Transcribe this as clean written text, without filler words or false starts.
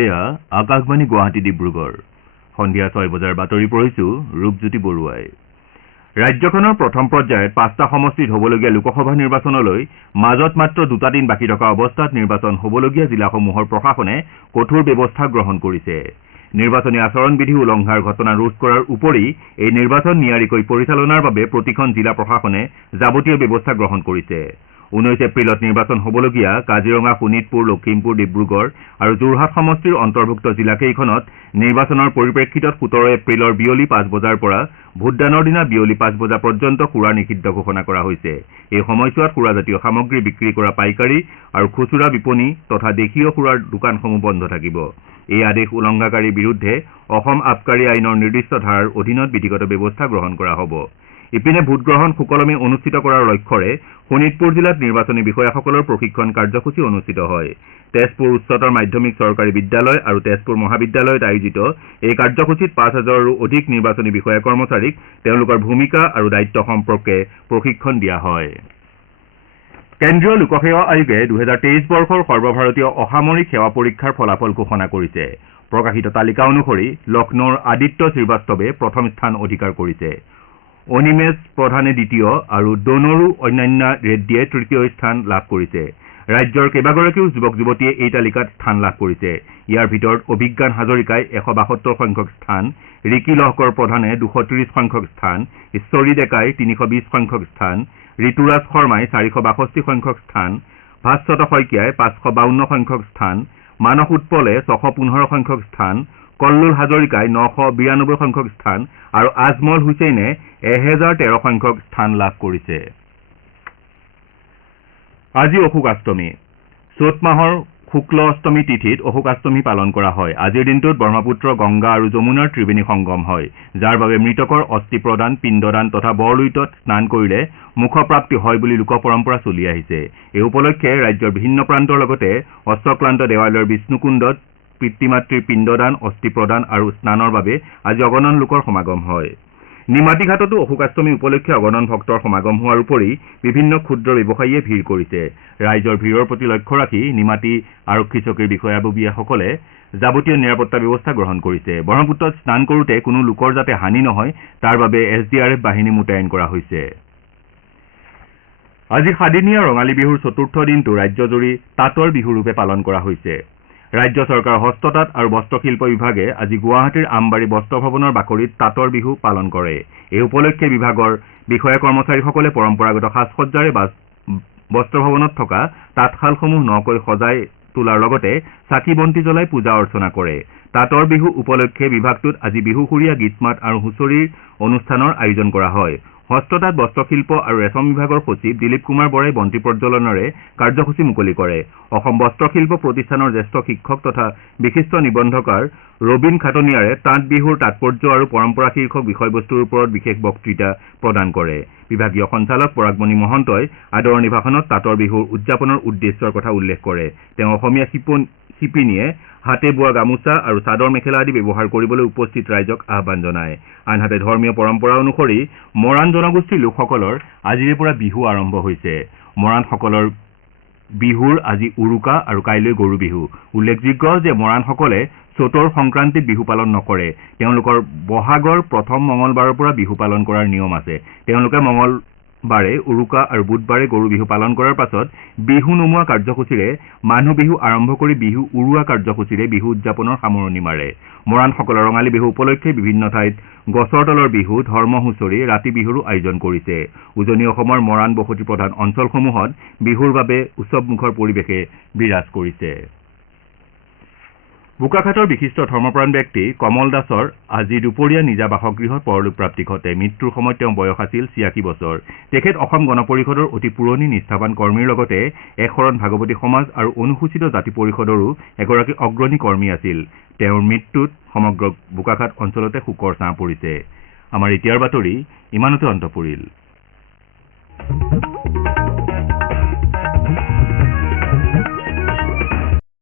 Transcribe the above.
এয়া আকাশবাণী গুৱাহাটী ডিব্ৰুগড় সন্ধিয়া 6 বজাৰ বাতৰি পঢ়িছো ৰূপজ্যোতি বৰুৱাই ৰাজ্যখনৰ প্ৰথম পৰ্যায়ত 5টা সমষ্টিত হ'বলগীয়া লোকসভা নিৰ্বাচনলৈ মাজত মাত্ৰ 2টা দিন বাকী থকা অৱস্থাত নিৰ্বাচন হ'বলগীয়া জিলাসমূহৰ প্ৰশাসনে কঠোৰ ব্যৱস্থা গ্ৰহণ কৰিছে নিৰ্বাচনী আচৰণ বিধি উলংঘাৰ ঘটনা ৰোধ কৰাৰ উপৰি এই নিৰ্বাচন নিয়াৰিকৈ পৰিচালনাৰ বাবে প্ৰতিখন জিলা প্ৰশাসনে যাৱতীয় ব্যৱস্থা গ্ৰহণ কৰিছে 19 এপ্ৰিলত নিৰ্বাচন হ'বলগীয়া কাজিৰঙা শোণিতপুৰ লখিমপুৰ ডিব্ৰুগড় আৰু যোৰহাট সমষ্টিৰ অন্তৰ্ভুক্ত জিলাকেইখনত নিৰ্বাচনৰ পৰিপ্ৰেক্ষিতত 17 এপ্ৰিলৰ বিয়লি 5 বজাৰ পৰা ভোটদানৰ দিনা বিয়লি 5 বজা পৰ্যন্ত সুৰা নিষিদ্ধ ঘোষণা কৰা হৈছে এই সময়ছোৱাত সুৰাজাতীয় সামগ্ৰী বিক্ৰী কৰা পাইকাৰী আৰু খুচুৰা বিপণী তথা দেশীয় সুৰাৰ দোকানসমূহ বন্ধ থাকিব এই আদেশ উলংঘাকাৰীৰ বিৰুদ্ধে অসম আবকাৰী আইনৰ নিৰ্দিষ্ট ধাৰাৰ অধীনত বিধিগত ব্যৱস্থা গ্ৰহণ কৰা হ'ব ইপিনে ভোটগ্ৰহণ সুকলমে অনুষ্ঠিত কৰাৰ লক্ষ্যৰে শোণিতপুৰ জিলাত নিৰ্বাচনী বিষয়াসকলৰ প্ৰশিক্ষণ কাৰ্যসূচী অনুষ্ঠিত হয় তেজপুৰ উচ্চতৰ মাধ্যমিক চৰকাৰী বিদ্যালয় আৰু তেজপুৰ মহাবিদ্যালয়ত আয়োজিত এই কাৰ্যসূচীত 5,000ৰো অধিক নিৰ্বাচনী বিষয়া কৰ্মচাৰীক তেওঁলোকৰ ভূমিকা আৰু দায়িত্ব সম্পৰ্কে প্ৰশিক্ষণ দিয়া হয় কেন্দ্ৰীয় লোকসেৱা আয়োগে 2023 বৰ্ষৰ সৰ্বভাৰতীয় অসামৰিক সেৱা পৰীক্ষাৰ ফলাফল ঘোষণা কৰিছে প্ৰকাশিত তালিকা অনুসৰি লক্ষ্ণৌৰ আদিত্য শ্ৰীবাস্তৱে প্ৰথম স্থান অধিকাৰ কৰিছে অনিমেশ প্ৰধানে দ্বিতীয় আৰু ডনৰু অন্যান্য ৰেড্ডীয়ে তৃতীয় স্থান লাভ কৰিছে ৰাজ্যৰ কেইবাগৰাকীও যুৱক যুৱতীয়ে এই তালিকাত স্থান লাভ কৰিছে ইয়াৰ ভিতৰত অভিজ্ঞান হাজৰিকাই 172 সংখ্যক স্থান ৰিকি লহকৰ প্ৰধানে 230 সংখ্যক স্থান ঈশ্বৰী ডেকাই 320 সংখ্যক স্থান ঋতুৰাজ শৰ্মাই 462 সংখ্যক স্থান ভাস্বত শইকীয়াই 552 সংখ্যক স্থান মানস উৎপলে 615 সংখ্যক স্থান কল্লুল হাজৰিকাই 992 সংখ্যক স্থান আৰু আজমল হুছেইনে 1013 সংখ্যক স্থান লাভ কৰিছে আজি অশোকাষ্টমী চ'ত মাহৰ শুক্ল অষ্টমী তিথিত অশোকাষ্টমী পালন কৰা হয় আজিৰ দিনটোত ব্ৰহ্মপুত্ৰ গংগা আৰু যমুনাৰ ত্ৰিবেণী সংগম হয় যাৰ বাবে মৃতকৰ অস্থি প্ৰদান পিণ্ডদান তথা বৰলুইতত স্নান কৰিলে মুখপ্ৰাপ্তি হয় বুলি লোক পৰম্পৰা চলি আহিছে এই উপলক্ষে ৰাজ্যৰ বিভিন্ন প্ৰান্তৰ লগতে অশ্বক্লান্ত দেৱালয়ৰ বিষ্ণুকুণ্ডত পিতৃ-মাতৃৰ পিণ্ডদান অস্থি প্ৰদান আৰু স্নানৰ বাবে আজি অগণন লোকৰ সমাগম হয় নিমাতীঘাটতো অশোকাষ্টমী উপলক্ষে অগণন ভক্তৰ সমাগম হোৱাৰ উপৰি বিভিন্ন ক্ষুদ্ৰ ব্যৱসায়ীয়ে ভিৰ কৰিছে ৰাইজৰ ভিৰৰ প্ৰতি লক্ষ্য ৰাখি নিমাতী আৰক্ষী চকীৰ বিষয়াববীয়াসকলে যাৱতীয় নিৰাপত্তা ব্যৱস্থা গ্ৰহণ কৰিছে ব্ৰহ্মপুত্ৰত স্নান কৰোঁতে কোনো লোকৰ যাতে হানি নহয় তাৰ বাবে SDRF বাহিনী মোতায়েন কৰা হৈছে আজি সাদিনীয়া ৰঙালী বিহুৰ চতুৰ্থ দিনটো ৰাজ্যজুৰি তাঁতৰ বিহুৰূপে পালন কৰা হৈছে ৰাজ্য চৰকাৰৰ হস্ততাঁত আৰু বস্ত্ৰশিল্প বিভাগে আজি গুৱাহাটীৰ আমবাৰী বস্ত্ৰ ভৱনৰ বাকৰিত তাঁতৰ বিহু পালন কৰে এই উপলক্ষে বিভাগৰ বিষয়া কৰ্মচাৰীসকলে পৰম্পৰাগত সাজসজ্জাৰে বস্ত্ৰ ভৱনত থকা তাঁতশালসমূহ নকৈ সজাই তোলাৰ লগতে চাকি বন্তি জ্বলাই পূজা অৰ্চনা কৰে তাঁতৰ বিহু উপলক্ষে বিভাগটোত আজি বিহুসুৰীয়া গীতমাত আৰু হুঁচৰিৰ অনুষ্ঠানৰ আয়োজন কৰা হয় হস্ততাঁত বস্ত্ৰশিল্প আৰু ৰেচম বিভাগৰ সচিব দিলীপ কুমাৰ বৰাই বন্তি প্ৰজ্বলনেৰে কাৰ্যসূচী মুকলি কৰে অসম বস্ত্ৰশিল্প প্ৰতিষ্ঠানৰ জ্যেষ্ঠ শিক্ষক তথা বিশিষ্ট নিবন্ধকাৰ ৰবীন খাটনিয়াৰে তাঁত বিহুৰ তাৎপৰ্য আৰু পৰম্পৰা শীৰ্ষক বিষয়বস্তুৰ ওপৰত বিশেষ বক্তৃতা প্ৰদান কৰে বিভাগীয় সঞ্চালক পৰাগমণি মহন্তই আদৰণি ভাষণত তাঁতৰ বিহুৰ উদযাপনৰ উদ্দেশ্যৰ কথা উল্লেখ কৰে তেওঁ অসমীয়া শিপিনীয়ে হাতে বোৱা গামোচা আৰু চাদৰ মেখেলা আদি ব্যৱহাৰ কৰিবলৈ উপস্থিত ৰাইজক আহ্বান জনায় আনহাতে ধৰ্মীয় পৰম্পৰা অনুসৰি মৰাণ জনগোষ্ঠীৰ লোকসকলৰ আজিৰে পৰা বিহু আৰম্ভ হৈছে মৰাণসকলৰ বিহুৰ আজি উৰুকা আৰু কাইলৈ গৰু বিহু উল্লেখযোগ্য যে মৰাণসকলে চতৰ সংক্ৰান্তিত বিহু পালন নকৰে তেওঁলোকৰ বহাগৰ প্ৰথম মঙলবাৰৰ পৰা বিহু পালন কৰাৰ নিয়ম আছে তেওঁলোকে মঙলবাৰে উৰুকা আৰু বুধবাৰে গৰু বিহু পালন কৰাৰ পাছত বিহু নমোৱা কাৰ্যসূচীৰে মানুহ বিহু আৰম্ভ কৰি বিহু উৰুৱা কাৰ্যসূচীৰে বিহু উদযাপনৰ সামৰণি মাৰে মৰাণসকলৰ ৰঙালী বিহু উপলক্ষে বিভিন্ন ঠাইত গছৰ তলৰ বিহু ধৰ্ম হুঁচৰি ৰাতি বিহুৰো আয়োজন কৰিছে উজনি অসমৰ মৰাণ বসতি প্ৰধান অঞ্চলসমূহত বিহুৰ বাবে উৎসৱমুখৰ পৰিৱেশে বিৰাজ কৰিছে বোকাখাতৰ বিশিষ্ট ধৰ্মপ্ৰাণ ব্যক্তি কমল দাসৰ আজি দুপৰীয়া নিজা বাসগৃহত পৰলোকপ্ৰাপ্তি ঘটে মৃত্যুৰ সময়ত তেওঁ বয়স আছিল 86 বছৰ তেখেত অসম গণ পৰিষদৰ অতি পুৰণি নিষ্ঠাৱান কৰ্মীৰ লগতে একশৰণ ভাগৱতী সমাজ আৰু অনুসূচিত জাতি পৰিষদৰো এগৰাকী অগ্ৰণী কৰ্মী আছিল তেওঁৰ মৃত্যুত সমগ্ৰ বোকাখাত অঞ্চলতে শোকৰ ছাঁ পৰিছে আমাৰ এতিয়াৰ বাতৰি ইমানতে অন্ত পৰিল